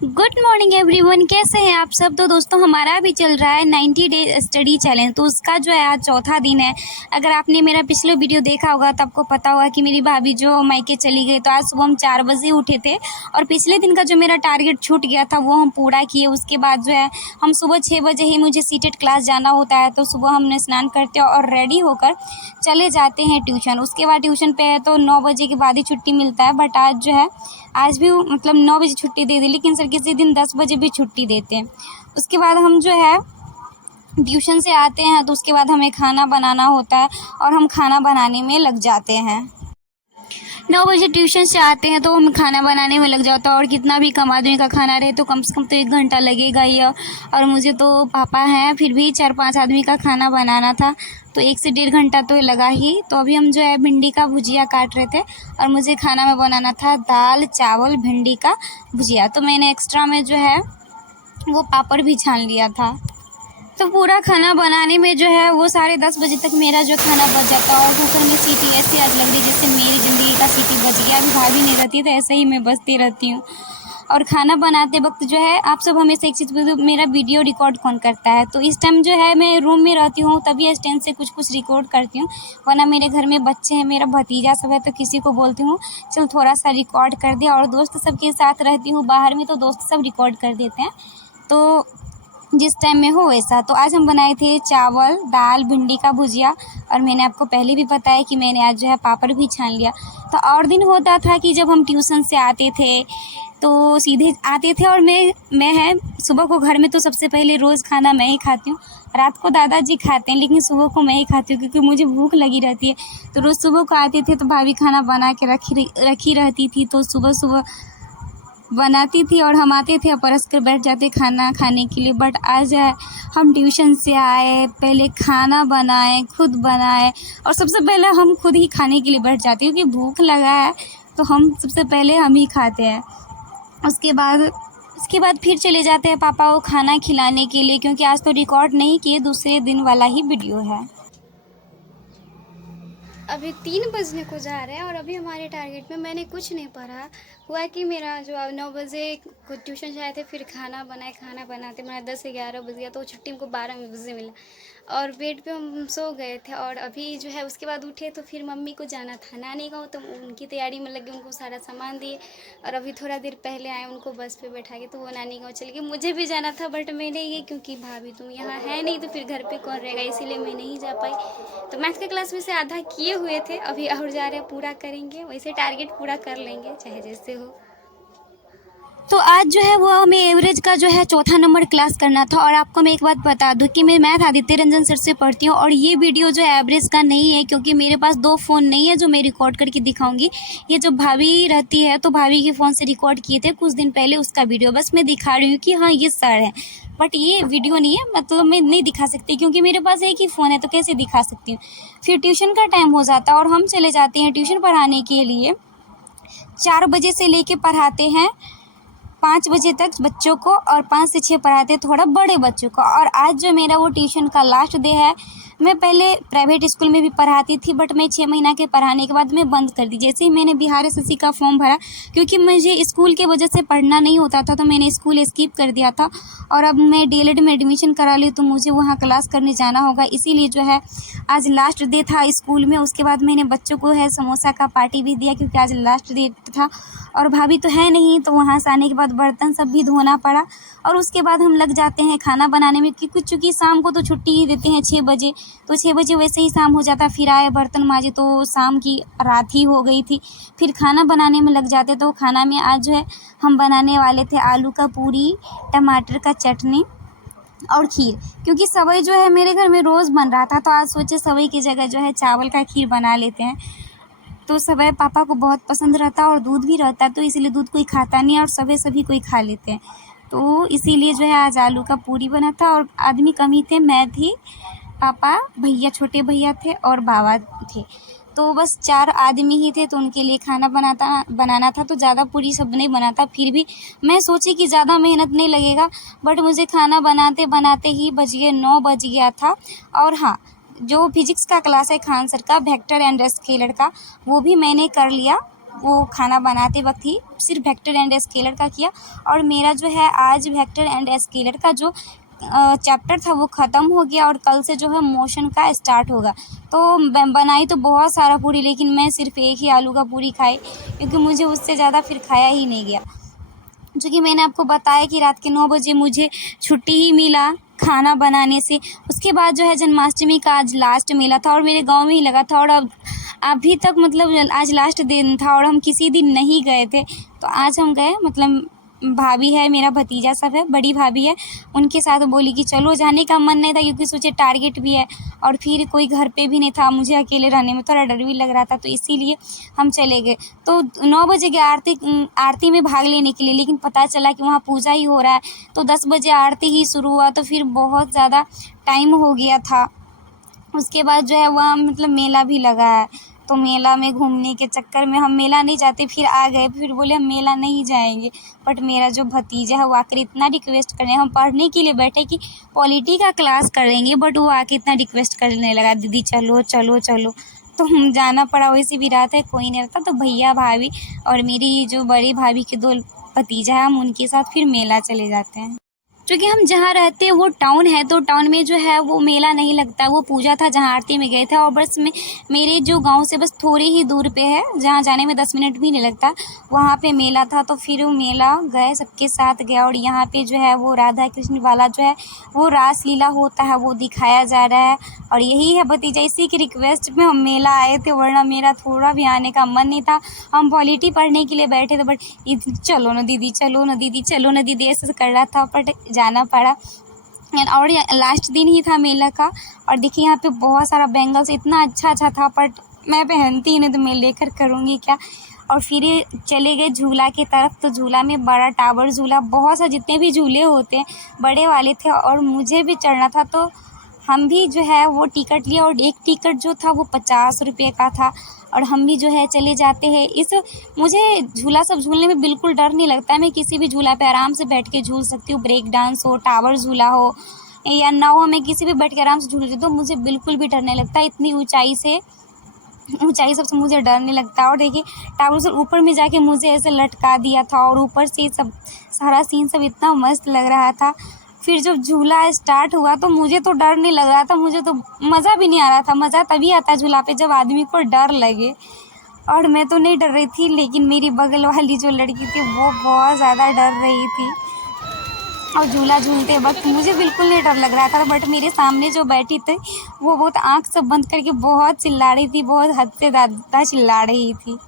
Good morning everyone, कैसे हैं आप सब। तो दोस्तों हमारा भी चल रहा है 90 डे स्टडी चैलेंज। तो उसका जो है आज चौथा दिन है। अगर आपने मेरा पिछले वीडियो देखा होगा तो आपको पता होगा कि मेरी भाभी जो मायके चली गई। तो आज सुबह हम 4 बजे उठे थे और पिछले दिन का जो मेरा टारगेट छूट गया था वो हम पूरा किए। उसके बाद जो है हम सुबह 6 बजे ही मुझे सीटेड क्लास जाना होता है। तो सुबह हमने स्नान करते हैं और रेडी होकर चले जाते हैं ट्यूशन। उसके बाद ट्यूशन पे है तो 9 बजे के बाद ही छुट्टी मिलता है। बट आज जो है आज भी मतलब 9 बजे छुट्टी दे दी, लेकिन सर किसी दिन 10 बजे भी छुट्टी देते हैं। उसके बाद हम जो है ट्यूशन से आते हैं तो उसके बाद हमें खाना बनाना होता है और हम खाना बनाने में लग जाते हैं। 9 बजे ट्यूशन से आते हैं तो हम खाना बनाने में लग जाता है। और कितना भी कम आदमी का खाना रहे तो कम से कम तो 1 घंटा लगेगा ही। और मुझे तो पापा हैं, फिर भी 4-5 आदमी का खाना बनाना था तो 1 से 1.5 घंटा तो लगा ही। तो अभी हम जो है भिंडी का भुजिया काट रहे थे और मुझे खाना में बनाना था दाल चावल भिंडी का भुजिया। तो मैंने एक्स्ट्रा में जो है वो पापड़ भी छान लिया था। तो पूरा खाना बनाने में जो है वो 10:30 बजे तक मेरा जो खाना बच जाता है। और कुकर में सीटी ऐसे आज लग रही जैसे मेरी ज़िंदगी का सीटी बज गया। अभी भाभी नहीं रहती तो ऐसे ही मैं बजती रहती हूँ। और खाना बनाते वक्त जो है आप सब हमेशा एक चीज़ पूछो, मेरा वीडियो रिकॉर्ड कौन करता है। तो इस टाइम जो है मैं रूम में रहती हूँ तभी स्टैंड से कुछ रिकॉर्ड करती हूँ, वरना मेरे घर में बच्चे हैं, मेरा भतीजा सब है तो किसी को बोलती हूँ चल थोड़ा सा रिकॉर्ड कर दे। और दोस्त सबके साथ रहती हूँ बाहर में तो दोस्त सब रिकॉर्ड कर देते हैं। तो जिस टाइम में हो वैसा। तो आज हम बनाए थे चावल दाल भिंडी का भुजिया। और मैंने आपको पहले भी बताया कि मैंने आज जो है पापड़ भी छान लिया। तो और दिन होता था कि जब हम ट्यूशन से आते थे तो सीधे आते थे और मैं है सुबह को घर में तो सबसे पहले रोज़ खाना मैं ही खाती हूँ। रात को दादाजी खाते हैं लेकिन सुबह को मैं ही खाती हूँ क्योंकि मुझे भूख लगी रहती है। तो रोज़ सुबह को आते थे तो भाभी खाना बना के रखी रहती थी तो सुबह सुबह बनाती थी और हम आते थे और परस कर बैठ जाते खाना खाने के लिए। बट आज है हम ट्यूशन से आए, पहले खाना बनाए, खुद बनाए और सबसे पहले हम खुद ही खाने के लिए बैठ जाते हैं क्योंकि भूख लगा है तो हम सबसे पहले हम ही खाते हैं। उसके बाद फिर चले जाते हैं पापा को खाना खिलाने के लिए, क्योंकि आज तो रिकॉर्ड नहीं किए, दूसरे दिन वाला ही वीडियो है। अभी 3 बजने को जा रहे हैं और अभी हमारे टारगेट में मैंने कुछ नहीं पढ़ा। हुआ कि मेरा जो 9 बजे ट्यूशन से आए थे, फिर खाना बनाते मेरा 10 से 11 बज गया। तो छुट्टी हमको 12 बजे मिला और बेड पे हम सो गए थे। और अभी जो है उसके बाद उठे तो फिर मम्मी को जाना था नानी गाँव, तो उनकी तैयारी में लगे, उनको सारा सामान दिए। और अभी थोड़ा देर पहले आए, उनको बस पे बैठा के तो वो नानी गाँव चली गई। मुझे भी जाना था बट मैं नहीं गई क्योंकि भाभी तुम यहाँ है नहीं तो फिर घर पे कौन रहेगा, इसीलिए मैं नहीं जा पाई। तो मैथ के क्लास में से आधा किए हुए थे, अभी और जा रहे हैं, पूरा करेंगे। वैसे टारगेट पूरा कर लेंगे चाहे जैसे हो। तो आज जो है वो हमें एवरेज का जो है चौथा नंबर क्लास करना था। और आपको मैं एक बात बता दूं कि मैं मैथ आदित्य रंजन सर से पढ़ती हूँ और ये वीडियो जो है एवरेज का नहीं है क्योंकि मेरे पास 2 फ़ोन नहीं है जो मैं रिकॉर्ड करके दिखाऊंगी। ये जो भाभी रहती है तो भाभी के फ़ोन से रिकॉर्ड किए थे कुछ दिन पहले, उसका वीडियो बस मैं दिखा रही हूँ कि हाँ ये सर है। बट ये वीडियो नहीं है, मतलब मैं नहीं दिखा सकती क्योंकि मेरे पास एक ही फ़ोन है तो कैसे दिखा सकती हूँ। फिर ट्यूशन का टाइम हो जाता है और हम चले जाते हैं ट्यूशन पढ़ाने के लिए। 4 बजे से लेके पढ़ाते हैं 5 बजे तक बच्चों को और 5 से 6 पढ़ाते थोड़ा बड़े बच्चों को। और आज जो मेरा वो ट्यूशन का लास्ट डे है। मैं पहले प्राइवेट स्कूल में भी पढ़ाती थी बट मैं 6 महीना के पढ़ाने के बाद मैं बंद कर दी। जैसे ही मैंने बिहार एसएससी का फॉर्म भरा, क्योंकि मुझे स्कूल के वजह से पढ़ना नहीं होता था तो मैंने स्कूल स्किप कर दिया था। और अब मैं डीएलएड में एडमिशन करा ली तो मुझे वहाँ क्लास करने जाना होगा, इसीलिए जो है आज लास्ट डे था स्कूल में। उसके बाद मैंने बच्चों को है समोसा का पार्टी भी दिया क्योंकि आज लास्ट डे था। और भाभी तो है नहीं तो वहाँ से आने के बाद बर्तन सब भी धोना पड़ा। और उसके बाद हम लग जाते हैं खाना बनाने में कि चूँकि शाम को तो छुट्टी ही देते हैं 6 बजे, तो 6 बजे वैसे ही शाम हो जाता। फिर आए बर्तन माजे तो शाम की रात ही हो गई थी। फिर खाना बनाने में लग जाते तो खाना में आज जो है हम बनाने वाले थे आलू का पूरी, टमाटर का चटनी और खीर। क्योंकि सेवई जो है मेरे घर में रोज़ बन रहा था तो आज सोचे सेवई की जगह जो है चावल का खीर बना लेते हैं। तो सेवई पापा को बहुत पसंद रहता है और दूध भी रहता है तो इसीलिए दूध कोई खाता नहीं है और सभी कोई खा लेते हैं। तो इसीलिए जो है आज आलू का पूरी बना था। और आदमी कम ही थे, मैं थी, पापा, भैया, छोटे भैया थे और बाबा थे। तो बस 4 आदमी ही थे तो उनके लिए खाना बनाना था तो ज़्यादा पूरी सब नहीं बना था। फिर भी मैं सोची कि ज़्यादा मेहनत नहीं लगेगा बट मुझे खाना बनाते बनाते ही 9 बज गया था। और हाँ, जो फिजिक्स का क्लास है खान सर का वेक्टर एंड स्केलर का, वो भी मैंने कर लिया। वो खाना बनाते वक्त ही सिर्फ वेक्टर एंड स्केलर का किया। और मेरा जो है आज वेक्टर एंड स्केलर का जो चैप्टर था वो ख़त्म हो गया और कल से जो है मोशन का स्टार्ट होगा। तो बनाई तो बहुत सारा पूरी, लेकिन मैं सिर्फ एक ही आलू का पूरी खाई, क्योंकि मुझे उससे ज़्यादा फिर खाया ही नहीं गया। चूँकि मैंने आपको बताया कि रात के 9 बजे मुझे छुट्टी ही मिला खाना बनाने से। उसके बाद जो है जन्माष्टमी का आज लास्ट मेला था और मेरे गाँव में ही लगा था, और अब अभी तक मतलब आज लास्ट दिन था और हम किसी दिन नहीं गए थे। तो आज हम गए, मतलब भाभी है, मेरा भतीजा सब है, बड़ी भाभी है, उनके साथ बोली कि चलो। जाने का मन नहीं था क्योंकि सोचे टारगेट भी है और फिर कोई घर पे भी नहीं था, मुझे अकेले रहने में थोड़ा डर भी लग रहा था, तो इसीलिए हम चले गए। तो 9 बजे गए आरती में भाग लेने के लिए, लेकिन पता चला कि वहाँ पूजा ही हो रहा है। तो 10 बजे आरती ही शुरू हुआ, तो फिर बहुत ज़्यादा टाइम हो गया था। उसके बाद जो है वहाँ मतलब मेला भी लगा है, तो मेला में घूमने के चक्कर में हम मेला नहीं जाते, फिर आ गए। फिर बोले हम मेला नहीं जाएंगे, बट मेरा जो भतीजा है वो आकर इतना रिक्वेस्ट करने, हम पढ़ने के लिए बैठे कि पॉलिटी का क्लास करेंगे, बट वो आके इतना रिक्वेस्ट करने लगा, दीदी चलो चलो चलो। तो हम जाना पड़ा। वैसे भी रात है, कोई नहीं रहता, तो भैया भाभी और मेरी जो बड़ी भाभी के 2 भतीजा है, हम उनके साथ फिर मेला चले जाते हैं। क्योंकि हम जहाँ रहते हैं वो टाउन है, तो टाउन में जो है वो मेला नहीं लगता, वो पूजा था जहाँ आरती में गए थे। और बस मेरे जो गांव से बस थोड़ी ही दूर पे है, जहाँ जाने में 10 मिनट भी नहीं लगता, वहाँ पे मेला था। तो फिर वो मेला गए, सबके साथ गया। और यहाँ पे जो है वो राधा कृष्ण वाला जो है वो रास लीला होता है, वो दिखाया जा रहा है। और यही है भतीजा, इसी की रिक्वेस्ट में हम मेला आए थे, वरना मेरा थोड़ा भी आने का मन नहीं था। हम पॉलिटी पढ़ने के लिए बैठे थे, बट चलो ना दीदी, चलो ना दीदी, चलो ना दीदी, ऐसे कर रहा था, बट जाना पड़ा। और लास्ट दिन ही था मेला का। और देखिए यहाँ पे बहुत सारा बैंगल्स इतना अच्छा अच्छा था, बट मैं पहनती ही नहीं, तो मैं लेकर करूँगी क्या। और फिर चले गए झूला की तरफ। तो झूला में बड़ा टावर झूला, बहुत सा जितने भी झूले होते हैं बड़े वाले थे, और मुझे भी चढ़ना था, तो हम भी जो है वो टिकट लिया। और एक टिकट जो था वो 50 रुपये का था, और हम भी जो है चले जाते हैं। मुझे झूला सब झूलने में बिल्कुल डर नहीं लगता है, मैं किसी भी झूला पे आराम से बैठ के झूल सकती हूँ। ब्रेक डांस हो, टावर झूला हो या नाव हो, मैं किसी भी बैठ के आराम से झूल सकती हूँ, तो मुझे बिल्कुल भी डर नहीं लगता। इतनी ऊंचाई सबसे मुझे डर नहीं लगता। और देखिए टावर से ऊपर में जाके मुझे ऐसे लटका दिया था, और ऊपर से सब सारा सीन सब इतना मस्त लग रहा था। फिर जब झूला स्टार्ट हुआ तो मुझे तो डर नहीं लग रहा था, मुझे तो मज़ा भी नहीं आ रहा था। मज़ा तभी आता है झूला पे जब आदमी को डर लगे, और मैं तो नहीं डर रही थी, लेकिन मेरी बगल वाली जो लड़की थी वो बहुत ज़्यादा डर रही थी। और झूला झूलते वक्त मुझे बिल्कुल नहीं डर लग रहा था, बट मेरे सामने जो बैठी थी वो बहुत आँख सब बंद करके बहुत चिल्ला रही थी, बहुत हद से ज़्यादा चिल्ला रही थी।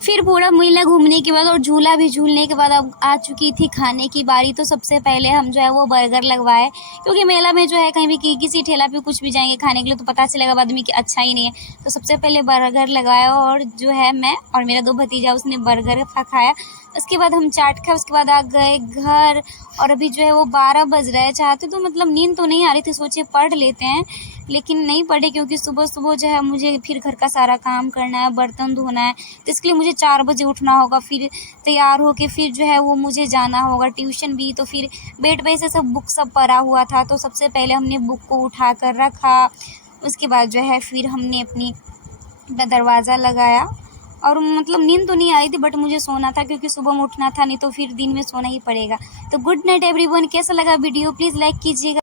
फिर पूरा मेला घूमने के बाद और झूला भी झूलने के बाद अब आ चुकी थी खाने की बारी। तो सबसे पहले हम जो है वो बर्गर लगवाए, क्योंकि मेला में जो है कहीं भी किसी ठेला पे कुछ भी जाएंगे खाने के लिए तो पता चलेगा बाद में कि अच्छा ही नहीं है। तो सबसे पहले बर्गर लगाया, और जो है मैं और मेरा 2 भतीजा उसने बर्गर खाया। उसके बाद हम चाट खाए, उसके बाद आ गए घर। और अभी जो है वो 12 बज रहे, चाहते तो मतलब नींद तो नहीं आ रही थी, सोचे पढ़ लेते हैं, लेकिन नहीं पढ़े, क्योंकि सुबह सुबह जो है मुझे फिर घर का सारा काम करना है, बर्तन धोना है, तो इसके लिए मुझे 4 बजे उठना होगा। फिर तैयार होके फिर जो है वो मुझे जाना होगा ट्यूशन भी। तो फिर बेड पे से सब बुक सब पड़ा हुआ था, तो सबसे पहले हमने बुक को उठा कर रखा। उसके बाद जो है फिर हमने अपनी दरवाज़ा लगाया, और मतलब नींद तो नहीं आई थी, बट मुझे सोना था क्योंकि सुबह में उठना था, नहीं तो फिर दिन में सोना ही पड़ेगा। तो गुड नाइट एवरीवन। कैसा लगा वीडियो, प्लीज़ लाइक कीजिएगा।